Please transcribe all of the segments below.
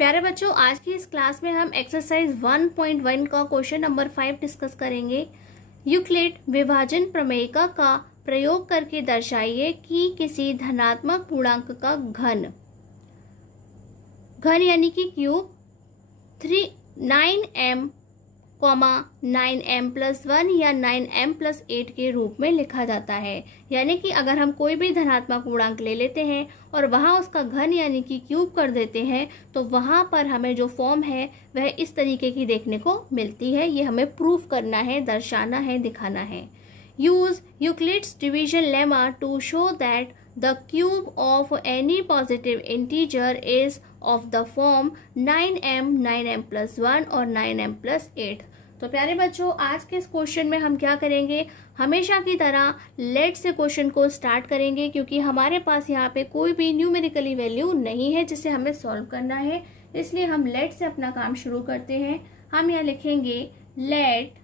प्यारे बच्चों, आज की इस क्लास में हम एक्सरसाइज 1.1 का क्वेश्चन नंबर 5 डिस्कस करेंगे। यूक्लिड विभाजन प्रमेयिका का प्रयोग करके दर्शाइए कि किसी धनात्मक पूर्णांक का घन यानी कि क्यूब 9m, 9m+1 या 9m+8 के रूप में लिखा जाता है। यानी कि अगर हम कोई भी धनात्मक पूर्णांक ले लेते हैं और वहां उसका घन यानी कि क्यूब कर देते हैं तो वहां पर हमें जो फॉर्म है वह इस तरीके की देखने को मिलती है। ये हमें प्रूफ करना है, दर्शाना है, दिखाना है। Use Euclid's division lemma to show that the cube of any positive integer is of the form 9m, 9m+1 और 9m+8। तो प्यारे बच्चों, आज के इस क्वेश्चन में हम क्या करेंगे, हमेशा की तरह लेट से क्वेश्चन को स्टार्ट करेंगे क्योंकि हमारे पास यहाँ पे कोई भी न्यूमेरिकली वैल्यू नहीं है जिसे हमें सॉल्व करना है। इसलिए हम लेट से अपना काम शुरू करते हैं। हम यहाँ लिखेंगे लेट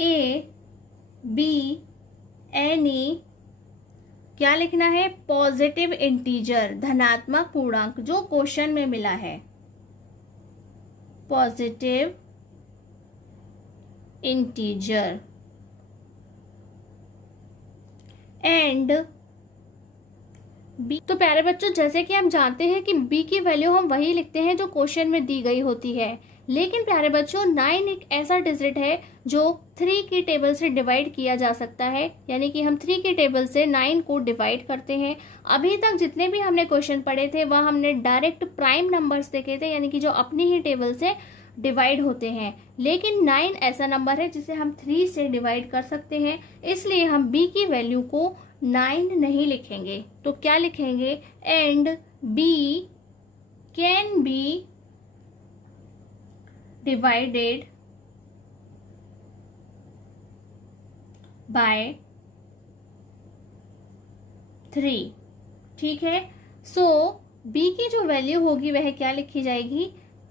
ए बी एनी, क्या लिखना है, पॉजिटिव इंटीजर, धनात्मक पूर्णांक जो क्वेश्चन में मिला है, पॉजिटिव इंटीजर एंड बी। तो प्यारे बच्चों, जैसे कि हम जानते हैं कि बी की वैल्यू हम वही लिखते हैं जो क्वेश्चन में दी गई होती है। लेकिन प्यारे बच्चों, 9 एक ऐसा डिजिट है जो 3 की टेबल से डिवाइड किया जा सकता है। यानी कि हम 3 की टेबल से 9 को डिवाइड करते हैं। अभी तक जितने भी हमने क्वेश्चन पढ़े थे वह हमने डायरेक्ट प्राइम नंबर्स देखे थे, यानी कि जो अपनी ही टेबल से डिवाइड होते हैं। लेकिन 9 ऐसा नंबर है जिसे हम 3 से डिवाइड कर सकते हैं। इसलिए हम बी की वैल्यू को 9 नहीं लिखेंगे, तो क्या लिखेंगे, and b can be divided by 3। ठीक है, सो बी की जो वैल्यू होगी वह क्या लिखी जाएगी,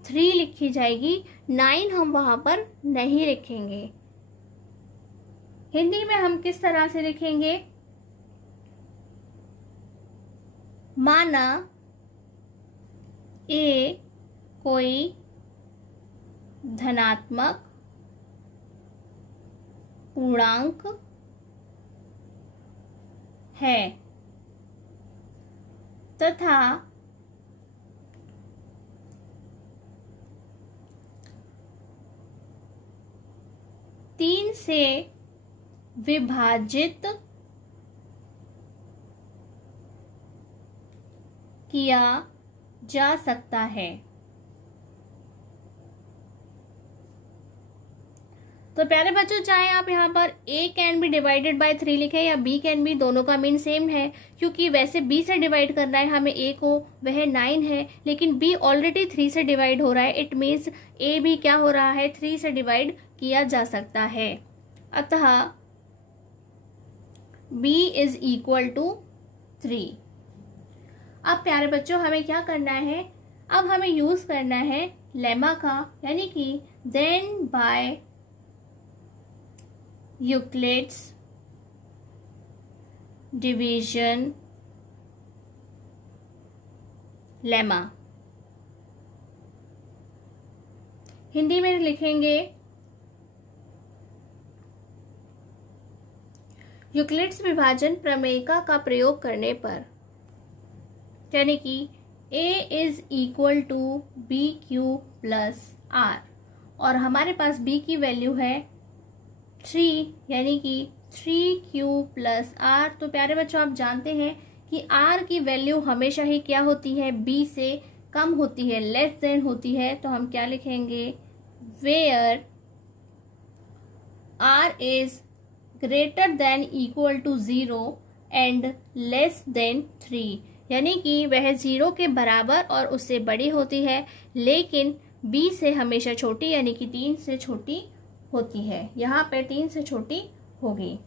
3 लिखी जाएगी। 9 हम वहां पर नहीं लिखेंगे। हिंदी में हम किस तरह से लिखेंगे, माना ए कोई धनात्मक पूर्णांक है तथा तीन से विभाजित किया जा सकता है। तो प्यारे बच्चों, चाहे आप यहाँ पर a can be divided by 3 लिखें या b कैन बी, दोनों का मीन सेम है। क्योंकि वैसे b से डिवाइड करना है हमें a को, वह 9 है, लेकिन b ऑलरेडी 3 से डिवाइड हो रहा है। इट मीन्स a भी क्या हो रहा है, 3 से डिवाइड किया जा सकता है। अतः b इज इक्वल टू 3। अब प्यारे बच्चों, हमें क्या करना है, अब हमें यूज करना है लेमा का, यानी कि then by Euclid's division lemma. Hindi में लिखेंगे यूक्लिड्स विभाजन प्रमेयिका का प्रयोग करने पर, यानी कि a is equal to b q plus r और हमारे पास b की वैल्यू है 3, यानी कि 3q प्लस आर। तो प्यारे बच्चों, आप जानते हैं कि r की वैल्यू हमेशा ही क्या होती है, b से कम होती है, लेस देन होती है। तो हम क्या लिखेंगे, where r is greater than equal to 0 and less than 3, यानी कि वह 0 के बराबर और उससे बड़ी होती है, लेकिन b से हमेशा छोटी, यानी कि 3 से छोटी होती है। यहाँ पे 3 से छोटी होगी।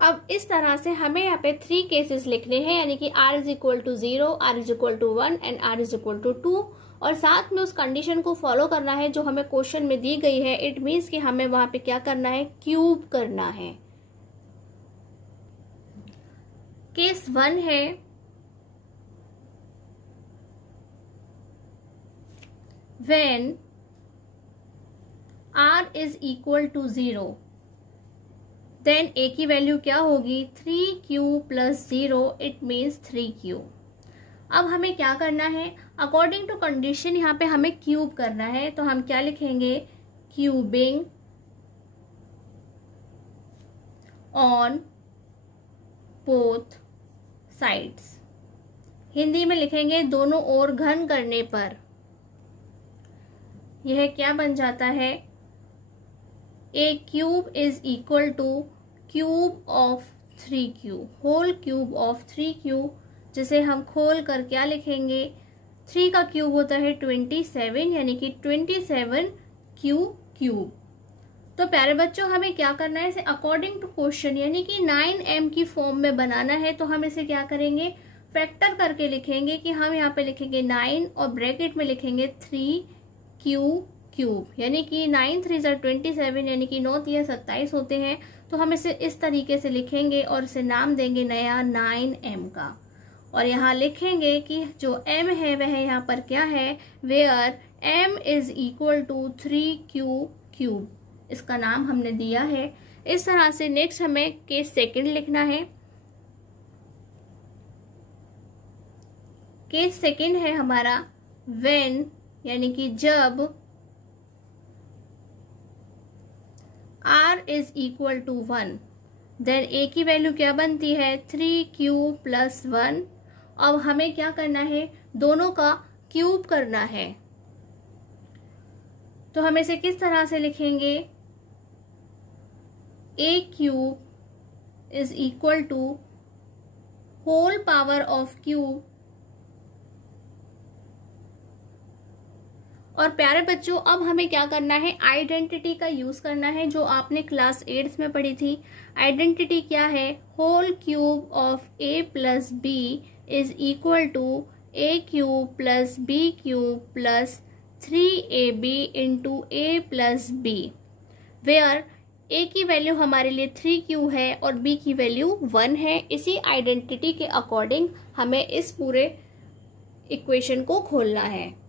अब इस तरह से हमें यहाँ पे 3 केसेस लिखने हैं, यानी कि r is equal to 0, r is equal to 1 and r is equal to 2, और साथ में उस कंडीशन को फॉलो करना है जो हमें क्वेश्चन में दी गई है। इट मीन्स कि हमें वहां पे क्या करना है, क्यूब करना है। केस 1 है when r is equal to 0, then a की वैल्यू क्या होगी 3q plus 0, it means 3q। अब हमें क्या करना है, अकॉर्डिंग टू कंडीशन यहाँ पे हमें क्यूब करना है, तो हम क्या लिखेंगे, cubing on both sides. Hindi में लिखेंगे दोनों ओर घन करने पर। यह क्या बन जाता है, a cube is equal to cube of 3q, whole cube of 3q, जिसे हम खोल कर क्या लिखेंगे, 3 का क्यूब होता है 27, यानी कि 27q क्यूब। तो प्यारे बच्चों हमें क्या करना है, इसे अकॉर्डिंग टू क्वेश्चन यानी कि 9m की फॉर्म में बनाना है। तो हम इसे क्या करेंगे, फैक्टर करके लिखेंगे कि हम यहाँ पे लिखेंगे 9 और ब्रैकेट में लिखेंगे 3q क्यूब, यानी कि 9 3 27, यानी कि 9 3 27 होते हैं। तो हम इसे इस तरीके से लिखेंगे और इसे नाम देंगे नया 9m का। और यहाँ लिखेंगे कि जो m है वह यहाँ पर क्या है, where m is equal to 3q cube, इसका नाम हमने दिया है। इस तरह से नेक्स्ट हमें केस सेकंड लिखना है। केस सेकंड है हमारा व्हेन, यानी कि जब r is equal to 1, then a की वैल्यू क्या बनती है 3q प्लस 1। अब हमें क्या करना है, दोनों का क्यूब करना है। तो हम इसे किस तरह से लिखेंगे, a cube is equal to whole power of cube. और प्यारे बच्चों अब हमें क्या करना है, आइडेंटिटी का यूज करना है, जो आपने क्लास 8 में पढ़ी थी। आइडेंटिटी क्या है, whole cube of a plus b is equal to a cube plus b cube plus 3ab into a plus b, where a की वैल्यू हमारे लिए 3q है और b की वैल्यू 1 है। इसी आइडेंटिटी के अकॉर्डिंग हमें इस पूरे इक्वेशन को खोलना है।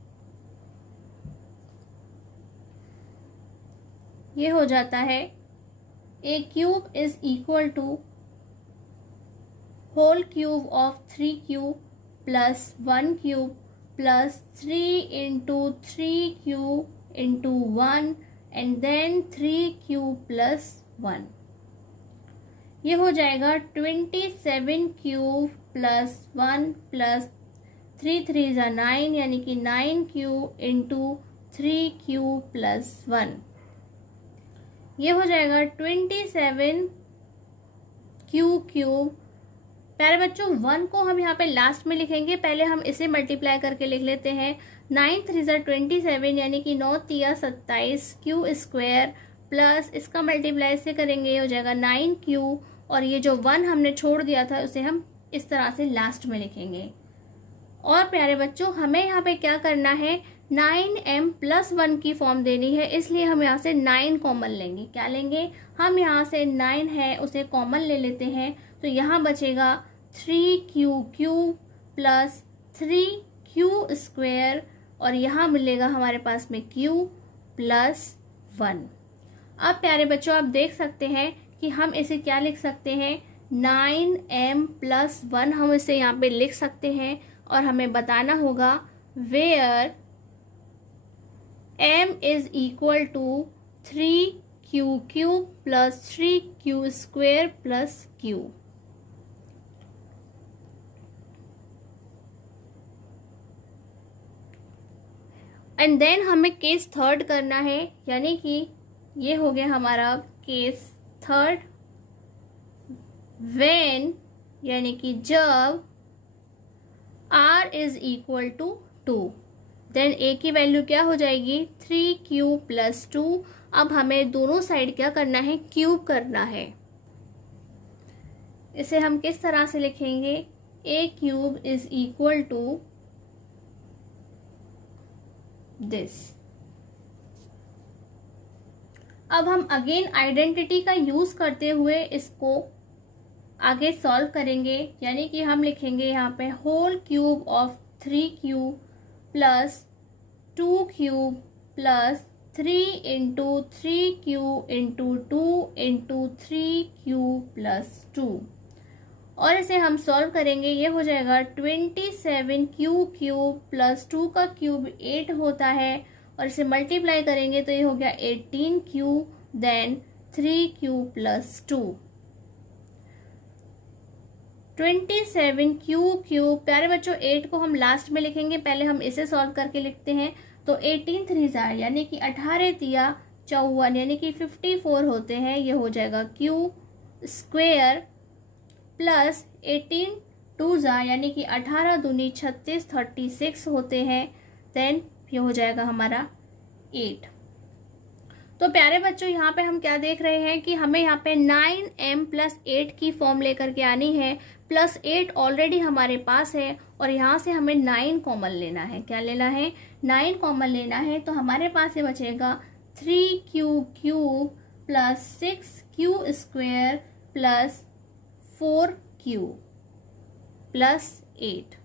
ये हो जाता है a cube is equal to whole cube of 3q plus 1 cube plus 3 into 3q into 1 and then 3q plus 1। ये हो जाएगा 27 क्यूब प्लस 1 प्लस 3 3 जा 9, यानी कि 9q इंटू 3q प्लस 1। ये हो जाएगा 27q क्यूब। प्यारे बच्चों 1 को हम यहाँ पे लास्ट में लिखेंगे, पहले हम इसे मल्टीप्लाई करके लिख लेते हैं। 9 3 27, यानी कि 9 3 27 क्यू स्क्वायर प्लस इसका मल्टीप्लाई से करेंगे, ये हो जाएगा 9q। और ये जो 1 हमने छोड़ दिया था उसे हम इस तरह से लास्ट में लिखेंगे। और प्यारे बच्चों हमें यहाँ पे क्या करना है, 9m प्लस 1 की फॉर्म देनी है, इसलिए हम यहाँ से 9 कॉमन लेंगे। क्या लेंगे, हम यहाँ से 9 है उसे कॉमन ले लेते हैं। तो यहाँ बचेगा 3q cube plus 3q square और यहाँ मिलेगा हमारे पास में q प्लस 1। अब प्यारे बच्चों आप देख सकते हैं कि हम इसे क्या लिख सकते हैं, 9m प्लस 1 हम इसे यहाँ पे लिख सकते हैं। और हमें बताना होगा where m is equal to 3q cube plus 3q square plus q। And then हमें केस थर्ड करना है, यानी कि ये हो गया हमारा केस थर्ड, व्हेन यानी कि जब r is equal to 2, then a की वैल्यू क्या हो जाएगी 3q प्लस 2। अब हमें दोनों साइड क्या करना है, क्यूब करना है। इसे हम किस तरह से लिखेंगे, a cube is equal to this. अब हम अगेन आइडेंटिटी का यूज करते हुए इसको आगे सॉल्व करेंगे, यानी कि हम लिखेंगे यहाँ पे whole cube of 3q plus 2 cube plus 3 into 3 q into 2 into 3 q plus 2, और इसे हम सॉल्व करेंगे। ये हो जाएगा 27 क्यू क्यूब प्लस 2 का क्यूब 8 होता है, और इसे मल्टीप्लाई करेंगे तो ये हो गया 18 q then 3 q plus 2। 27 q cube, प्यारे बच्चों 8 को हम लास्ट में लिखेंगे, पहले हम इसे सॉल्व करके लिखते हैं। तो 18 3 यानी कि 18 तिया 54 यानी कि 54 होते हैं। ये हो जाएगा क्यू स्क्वेयर प्लस 18 2 यानी कि 18 दूनी 36 36 होते हैं। देन ये हो जाएगा हमारा 8। तो प्यारे बच्चों यहाँ पे हम क्या देख रहे हैं कि हमें यहाँ पे 9m प्लस 8 की फॉर्म लेकर के आनी है। प्लस 8 ऑलरेडी हमारे पास है, और यहाँ से हमें 9 कॉमन लेना है। क्या लेना है? 9 कॉमन लेना है। तो हमारे पास ये बचेगा 3q cube plus 6q square plus 4q plus 8।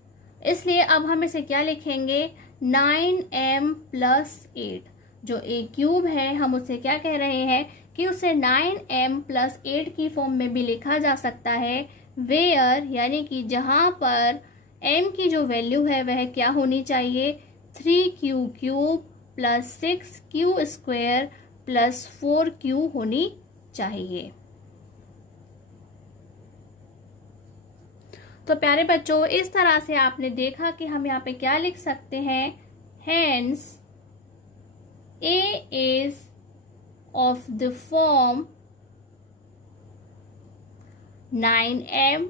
इसलिए अब हम इसे क्या लिखेंगे? 9m plus 8। जो a क्यूब है हम उसे क्या कह रहे हैं कि उसे 9m प्लस 8 की फॉर्म में भी लिखा जा सकता है। वेयर यानी कि जहां पर m की जो वैल्यू है वह क्या होनी चाहिए? 3q cube plus 6q square plus 4q होनी चाहिए। तो प्यारे बच्चों इस तरह से आपने देखा कि हम यहाँ पे क्या लिख सकते हैं। Hence A is of the form 9m,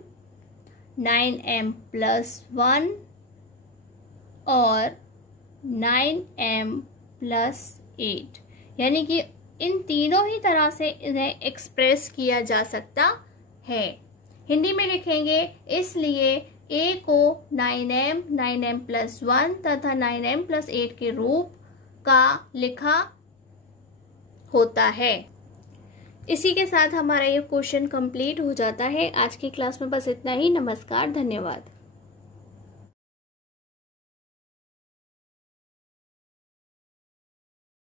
9m plus 1 और 9m plus 8, यानी कि इन तीनों ही तरह से इन्हें एक्सप्रेस किया जा सकता है। हिंदी में लिखेंगे, इसलिए a को 9m, 9m plus 1 तथा 9m plus 8 के रूप का लिखा होता है। इसी के साथ हमारा ये क्वेश्चन कंप्लीट हो जाता है। आज की क्लास में बस इतना ही। नमस्कार, धन्यवाद।